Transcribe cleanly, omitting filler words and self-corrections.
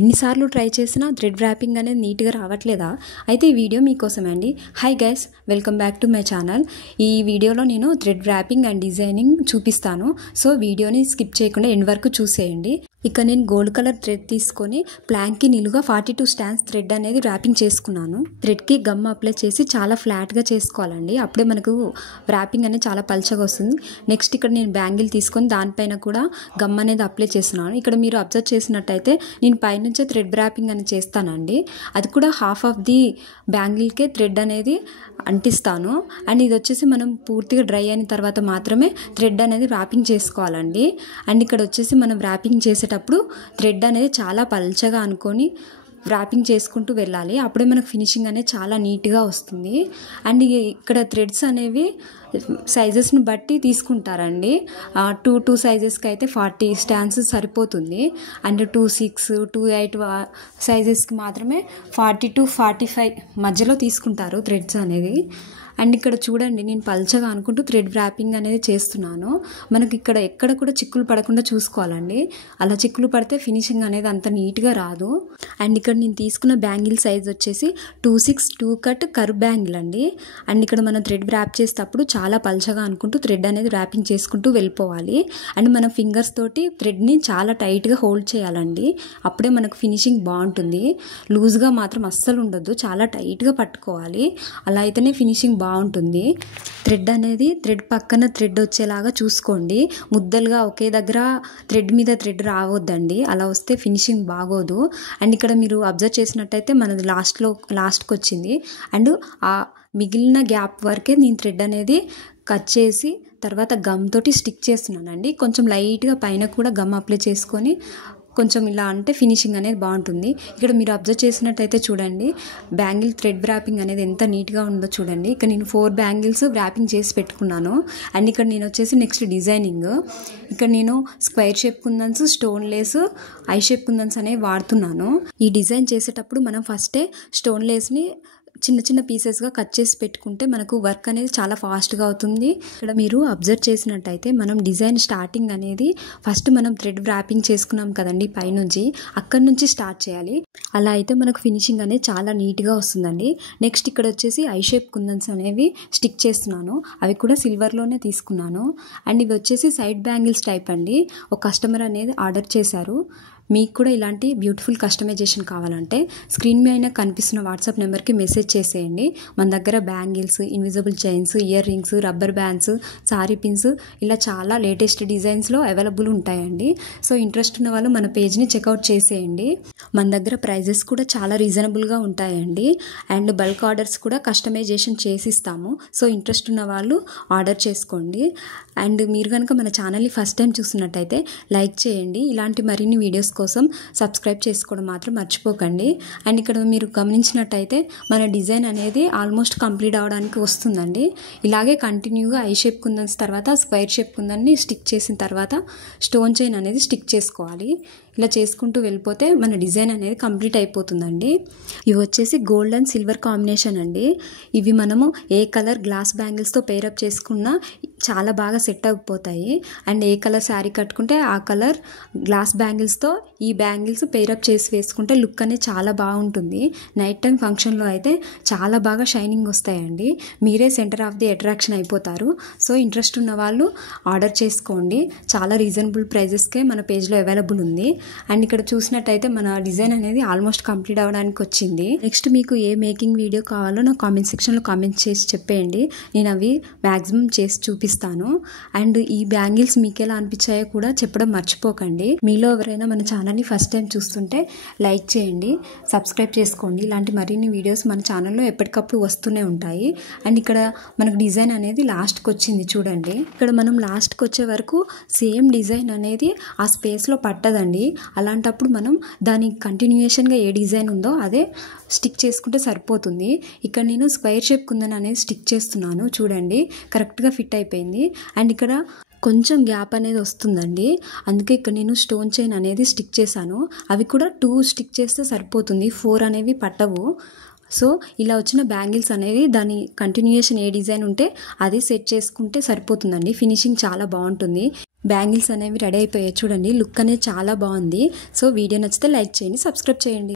ఎన్నిసార్లు ట్రై చేసినా thread wrapping అనేది నీట్గా రావట్లేదా? అయితే ఈ వీడియో మీకోసమే అండి. Hi guys, welcome back to my channel. ఈ వీడియోలో నేను థ్రెడ్ ర్యాపింగ్ అండ్ డిజైనింగ్ చూపిస్తాను. సో వీడియోని స్కిప్ చేయకుండా ఎండ్ వరకు చూసేయండి. ఇక నేను గోల్డ్ కలర్ థ్రెడ్ తీసుకొని ప్లాంక్కి నిలుగా 42 స్టాండ్స్ థ్రెడ్ అనేది ర్యాపింగ్ చేసుకున్నాను. థ్రెడ్కి గమ్ అప్లై చేసి చాలా ఫ్లాట్గా చేసుకోవాలండి. అప్పుడే మనకు ర్యాపింగ్ అనేది చాలా పల్చగా వస్తుంది. నెక్స్ట్ ఇక్కడ నేను బ్యాంగిల్ తీసుకొని దానిపైన కూడా గమ్ అనేది అప్లై చేస్తున్నాను. ఇక్కడ మీరు అబ్జర్వ్ చేసినట్టయితే నేను పైనుంచే థ్రెడ్ ర్యాపింగ్ అనేది చేస్తానండి. అది కూడా హాఫ్ ఆఫ్ ది బ్యాంగిల్కే థ్రెడ్ అనేది అంటిస్తాను. అండ్ ఇది వచ్చేసి మనం పూర్తిగా డ్రై అయిన తర్వాత మాత్రమే థ్రెడ్ అనేది ర్యాపింగ్ చేసుకోవాలండి. అండ్ ఇక్కడ వచ్చేసి మనం ర్యాపింగ్ చేసేటప్పుడు థ్రెడ్ అనేది చాలా పల్చగా అనుకొని ర్యాపింగ్ చేసుకుంటూ వెళ్ళాలి. అప్పుడే మనకు ఫినిషింగ్ అనేది చాలా నీట్గా వస్తుంది. అండ్ ఇక్కడ థ్రెడ్స్ అనేవి సైజెస్ని బట్టి తీసుకుంటారండి. 2 సైజెస్కి అయితే 40 స్టాండ్స్ సరిపోతుంది. అండ్ 2 6 2 8 సైజెస్కి మాత్రమే 40 to 45 మధ్యలో తీసుకుంటారు థ్రెడ్స్ అనేది. అండ్ ఇక్కడ చూడండి, నేను పల్చగా అనుకుంటూ థ్రెడ్ ర్యాపింగ్ అనేది చేస్తున్నాను. మనకి ఇక్కడ ఎక్కడ కూడా చిక్కులు పడకుండా చూసుకోవాలండి. అలా చిక్కులు పడితే ఫినిషింగ్ అనేది అంత నీట్గా రాదు. అండ్ ఇక్కడ నేను తీసుకున్న బ్యాంగిల్ సైజ్ వచ్చేసి 2/6 2 కట్ కర్వ్ బ్యాంగిల్ అండి. అండ్ ఇక్కడ మనం థ్రెడ్ ర్యాప్ చేసేటప్పుడు చాలా పల్చగా అనుకుంటూ థ్రెడ్ అనేది ర్యాపింగ్ చేసుకుంటూ వెళ్ళిపోవాలి. అండ్ మన ఫింగర్స్ తోటి థ్రెడ్ని చాలా టైట్గా హోల్డ్ చేయాలండి. అప్పుడే మనకు ఫినిషింగ్ బాగుంటుంది. లూజ్గా మాత్రం అస్సలు ఉండొద్దు, చాలా టైట్గా పట్టుకోవాలి. అలా అయితేనే ఫినిషింగ్ బాగుంటుంది. థ్రెడ్ అనేది థ్రెడ్ పక్కన థ్రెడ్ వచ్చేలాగా చూసుకోండి. ముద్దలుగా ఒకే దగ్గర థ్రెడ్ మీద థ్రెడ్ రావద్దండి. అలా వస్తే ఫినిషింగ్ బాగోదు. అండ్ ఇక్కడ మీరు అబ్జర్వ్ చేసినట్టయితే మనది లాస్ట్కి వచ్చింది. అండ్ ఆ మిగిలిన గ్యాప్ వరకే నేను థ్రెడ్ అనేది కట్ చేసి తర్వాత గమ్ తోటి స్టిక్ చేస్తున్నానండి. కొంచెం లైట్గా పైన కూడా గమ్ అప్లై చేసుకొని కొంచెం ఇలా అంటే ఫినిషింగ్ అనేది బాగుంటుంది. ఇక్కడ మీరు అబ్జర్వ్ చేసినట్టయితే చూడండి, బ్యాంగిల్ థ్రెడ్ ర్యాపింగ్ అనేది ఎంత నీట్గా ఉందో చూడండి. ఇక్కడ నేను 4 బ్యాంగిల్స్ ర్యాపింగ్ చేసి పెట్టుకున్నాను. అండ్ ఇక్కడ నేను వచ్చేసి నెక్స్ట్ డిజైనింగ్. ఇక్కడ నేను square shape kundans, stone lace, eye shape kundans అనేవి వాడుతున్నాను. ఈ డిజైన్ చేసేటప్పుడు మనం ఫస్టే స్టోన్ లేస్ని చిన్న చిన్న పీసెస్గా కట్ చేసి పెట్టుకుంటే మనకు వర్క్ అనేది చాలా ఫాస్ట్గా అవుతుంది. ఇక్కడ మీరు అబ్జర్వ్ చేసినట్టయితే మనం డిజైన్ స్టార్టింగ్ అనేది ఫస్ట్ మనం థ్రెడ్ ర్యాపింగ్ చేసుకున్నాం కదండి, పైనుంచి అక్కడి నుంచి స్టార్ట్ చేయాలి. అలా అయితే మనకు ఫినిషింగ్ అనేది చాలా నీట్గా వస్తుందండి. నెక్స్ట్ ఇక్కడ వచ్చేసి ఐ షేప్ కుందన్స్ అనేవి స్టిక్ చేస్తున్నాను. అవి కూడా సిల్వర్లోనే తీసుకున్నాను. అండ్ ఇవి వచ్చేసి సైడ్ బ్యాంగిల్స్ టైప్ అండి. ఒక కస్టమర్ అనేది ఆర్డర్ చేశారు. మీకు కూడా ఇలాంటి బ్యూటిఫుల్ కస్టమైజేషన్ కావాలంటే స్క్రీన్ మీద కనిపిస్తున్న వాట్సాప్ నెంబర్కి మెసేజ్ చేసేయండి. మన దగ్గర bangles, invisible chains, ear rings, rubber bands, sorry pins ఇలా చాలా లేటెస్ట్ డిజైన్స్లో అవైలబుల్ ఉంటాయండి. సో ఇంట్రెస్ట్ ఉన్న వాళ్ళు మన పేజ్ని చెక్అవుట్ చేసేయండి. మన దగ్గర ప్రైజెస్ కూడా చాలా రీజనబుల్గా ఉంటాయండి. అండ్ బల్క్ ఆర్డర్స్ కూడా కస్టమైజేషన్ చేసిస్తాము. సో ఇంట్రెస్ట్ ఉన్న వాళ్ళు ఆర్డర్ చేసుకోండి. అండ్ మీరు కనుక మన ఛానల్ని ఫస్ట్ టైం చూస్తున్నట్టయితే లైక్ చేయండి. ఇలాంటి మరిన్ని వీడియోస్ కోసం సబ్స్క్రైబ్ చేసుకోవడం మాత్రం మర్చిపోకండి. అండ్ ఇక్కడ మీరు గమనించినట్టయితే మన డిజైన్ అనేది ఆల్మోస్ట్ కంప్లీట్ అవడానికి వస్తుందండి. ఇలాగే కంటిన్యూగా ఐ షేప్ కుందన్స్ తర్వాత స్క్వేర్ షేప్ కుందన్ని స్టిక్ చేసిన తర్వాత స్టోన్ చైన్ అనేది స్టిక్ చేసుకోవాలి. ఇలా చేసుకుంటూ వెళ్ళిపోతే మన డిజైన్ అనేది కంప్లీట్ అయిపోతుందండి. ఇవి వచ్చేసి గోల్డ్ అండ్ సిల్వర్ కాంబినేషన్ అండి. ఇవి మనము ఏ కలర్ గ్లాస్ బ్యాంగిల్స్తో పేరప్ చేసుకున్నా చాలా బాగా సెట్ అయిపోతాయి. అండ్ ఏ కలర్ శారీ కట్టుకుంటే ఆ కలర్ గ్లాస్ బ్యాంగిల్స్తో ఈ బ్యాంగిల్స్ పేరప్ చేసి వేసుకుంటే లుక్ అనేది చాలా బాగుంటుంది. నైట్ టైం ఫంక్షన్లో అయితే చాలా బాగా షైనింగ్ వస్తాయండి. మీరే సెంటర్ ఆఫ్ ది అట్రాక్షన్ అయిపోతారు. సో ఇంట్రెస్ట్ ఉన్న వాళ్ళు ఆర్డర్ చేసుకోండి. చాలా రీజనబుల్ ప్రైజెస్కే మన పేజ్లో అవైలబుల్ ఉంది. అండ్ ఇక్కడ చూసినట్టయితే మన డిజైన్ అనేది ఆల్మోస్ట్ కంప్లీట్ అవ్వడానికి వచ్చింది. నెక్స్ట్ మీకు ఏ మేకింగ్ వీడియో కావాలో నా కామెంట్ సెక్షన్లో కామెంట్ చేసి చెప్పేయండి. నేను అవి మ్యాక్సిమం చేసి చూపిస్తాను. అండ్ ఈ బ్యాంగిల్స్ మీకు ఎలా అనిపించాయో కూడా చెప్పడం మర్చిపోకండి. మీలో ఎవరైనా మన ఛానల్ని ఫస్ట్ టైం చూస్తుంటే లైక్ చేయండి, సబ్స్క్రైబ్ చేసుకోండి. ఇలాంటి మరిన్ని వీడియోస్ మన ఛానల్లో ఎప్పటికప్పుడు వస్తూనే ఉంటాయి. అండ్ ఇక్కడ మనకు డిజైన్ అనేది లాస్ట్కి వచ్చింది చూడండి. ఇక్కడ మనం లాస్ట్కి వచ్చే వరకు సేమ్ డిజైన్ అనేది ఆ స్పేస్లో పట్టదండి. అలాంటప్పుడు మనం దాని కంటిన్యూయేషన్గా ఏ డిజైన్ ఉందో అదే స్టిక్ చేసుకుంటే సరిపోతుంది. ఇక్కడ నేను స్క్వేర్ షేప్ కుందన్ అనేది స్టిక్ చేస్తున్నాను చూడండి, కరెక్ట్గా ఫిట్ అయిపోయింది. అండ్ ఇక్కడ కొంచెం గ్యాప్ అనేది వస్తుందండి. అందుకే ఇక్కడ నేను స్టోన్ చైన్ అనేది స్టిక్ చేశాను. అవి కూడా 2 స్టిక్ చేస్తే సరిపోతుంది, 4 అనేవి పట్టవు. సో ఇలా వచ్చిన బ్యాంగిల్స్ అనేవి దాని కంటిన్యూయేషన్ ఏ డిజైన్ ఉంటే అది సెట్ చేసుకుంటే సరిపోతుందండి. ఫినిషింగ్ చాలా బాగుంటుంది. బ్యాంగిల్స్ అనేవి రెడీ అయిపోయాయి చూడండి. లుక్ అనేది చాలా బాగుంది. సో వీడియో నచ్చితే లైక్ చేయండి, సబ్స్క్రైబ్ చేయండి.